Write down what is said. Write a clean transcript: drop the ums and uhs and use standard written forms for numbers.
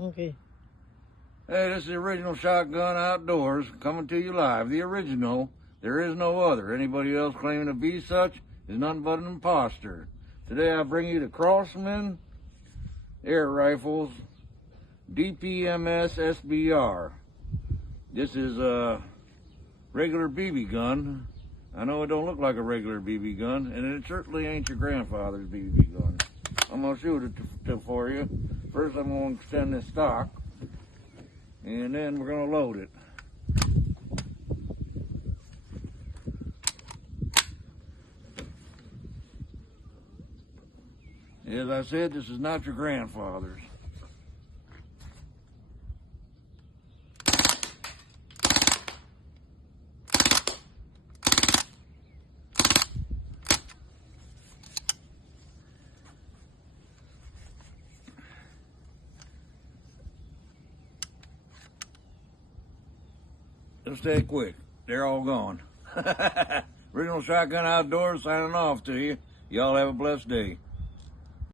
Okay. Hey, this is the original Shotgun Outdoors coming to you live. The original. There is no other. Anybody else claiming to be such is nothing but an imposter. Today I bring you the Crossman air rifles, DPMS SBR. This is a regular BB gun. I know it don't look like a regular BB gun, and it certainly ain't your grandfather's BB gun. I'm gonna shoot it for you. First I'm gonna extend this stock, and then we're gonna load it. As I said, this is not your grandfather's. It'll stay quick. They're all gone. Original Shotgun Outdoors signing off to you. Y'all have a blessed day.